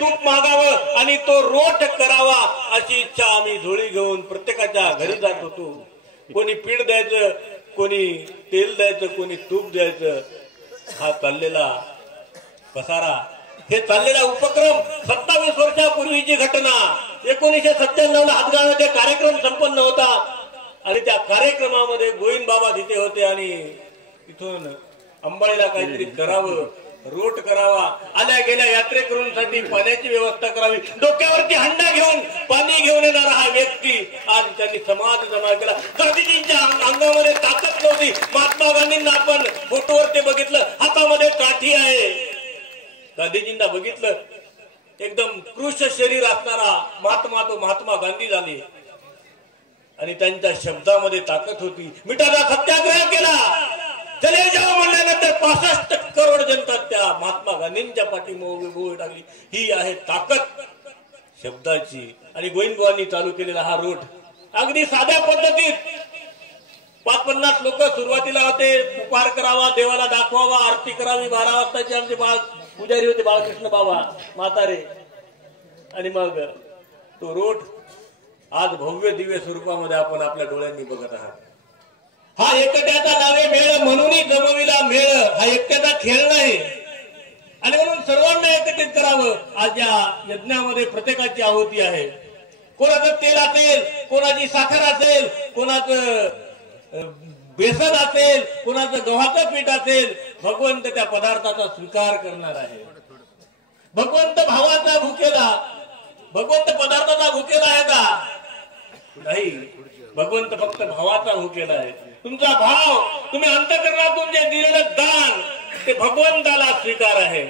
तूप मागावं आणि तो रोट करावा अशी इच्छा आम्ही झोळी घेऊन प्रत्येकाच्या घरी जात होतो. कोणी पीठ द्यायचं, कोणी तेल द्यायचं, कोणी तूप द्यायचं. हा चाललेला पसारा, हे चाललेला उपक्रम 27 वर्षापूर्वीची घटना. 1997 ला हातगावाचे कार्यक्रम संपन्न होता आणि त्या कार्यक्रमामध्ये गोविंद बाबा तिथे होते आणि तिथून अंबाळीला काहीतरी करावं, रोट करावा, आल्या गेल्या यात्रेकरूंसाठी पाण्याची व्यवस्था करावी. डोक्यावरती हंडा घेऊन पाणी घेऊन येणारा हा व्यक्ती आज त्यांनी समाज जमा केला. गांधीजींच्या अंगामध्ये ताकद नव्हती. महात्मा गांधींना आपण फोटोवर ते बघितलं, हातामध्ये काठी आहे. गांधीजींना बघितलं, एकदम कृश शरीर असणारा महात्मा तो महात्मा गांधी झाले आणि त्यांच्या शब्दामध्ये ताकद होती. मिठाचा सत्याग्रह केला. चले जाओ म्हणल्यानंतर 65 करोड जनता त्या महात्मा गांधींच्या पाठीमागे उभी टाकली. ही आहे ताकद शब्दाची. आणि गोविंदबाबांनी चालू केलेला हा रोट अगदी साध्या पद्धतीत 50 लोक सुरुवातीला होते. उपहार करावा, देवाला दाखवावा, आरती करावी. 12 वाजताचे आमचे पुजारी होते बाळकृष्ण बाबा म्हातारे. आणि मग तो रोट आज भव्य दिव्य स्वरूपामध्ये आपण आपल्या डोळ्यांनी बघत आहात. हा एकट्याचा नावे मेळ म्हणूनही जमविला मेळ. हा एकट्याचा खेळ नाही आणि म्हणून सर्वांना एकत्रित करावं. आज या यज्ञामध्ये प्रत्येकाची आहुती आहे. कोणाचं तेल असेल, कोणाची साखर असेल, कोणाचं बेसन असेल, कोणाचं गव्हाचं पीठ असेल. भगवंत त्या पदार्थाचा स्वीकार करणार आहे. भगवंत भावाचा भुकेला, भगवंत पदार्थाचा भुकेला आहे का? नाही, भगवंत फक्त भावाचा भुकेला आहे. तुमचा भाव, तुम्ही अंतःकरणातून जे दिलेलं दान ते भगवंताला स्वीकार आहे.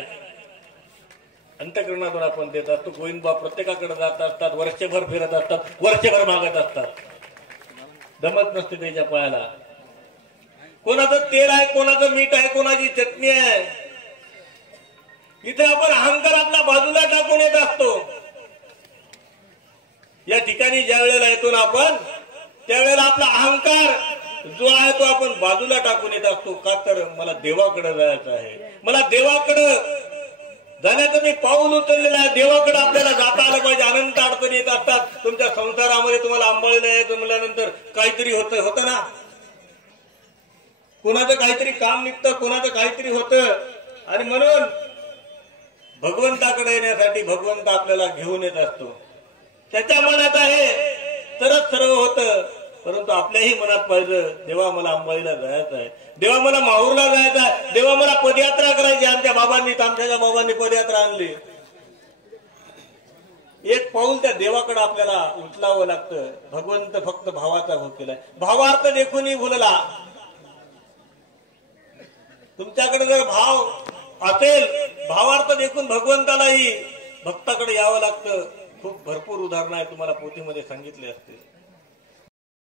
अंतःकरणातून आपण देत असतो. गोविंदबाबा प्रत्येकाकडे जात असतात, वर्षभर फिरत असतात, वर्षभर मागत असतात. दमत नसते त्याच्या पायाला. कोणाचं तेल आहे, कोणाचं मीठ आहे, कोणाची चटणी आहे. इथे आपण अहंकार आपला बाजूला टाकून येत असतो. या ठिकाणी ज्या वेळेला येतो ना आपण, त्यावेळेला आपला अहंकार जो आहे तो आपण बाजूला टाकून येत असतो. का तर मला देवाकडे जायचं आहे, मला देवाकडे जाण्याचं मी पाऊल उचललेलं आहे. देवाकडे आपल्याला जाता आलं पाहिजे. अनंत अडचणी येत असतात. तुमच्या संसारामध्ये तुम्हाला अंबाळीला यायचं म्हणल्यानंतर काहीतरी होतं ना. कोणाचं काहीतरी काम निघतं, कोणाचं काहीतरी होतं. आणि म्हणून भगवंताकडे येण्यासाठी भगवंत आपल्याला घेऊन येत असतो. त्याच्या मनात आहे तरच सर्व होतं. परंतु आपल्याही मनात पाहिजे, देवा मला अंबाळीला जायचं आहे, देवा मला माहूरला जायचं आहे, देवा मला पदयात्रा करायची. आमच्या बाबांनी पदयात्रा आणली. एक पाऊल त्या देवाकडे आपल्याला उचलावं लागतं. भगवंत फक्त भावाचा भुकेला आहे. भावार्थ देखूनही भुलला. तुमच्याकडे जर भाव असेल, भावार्थ देखून भगवंतालाही भक्ताकडे यावं लागतं. खूप भरपूर उदाहरणं आहे, तुम्हाला पोथीमध्ये सांगितले असते.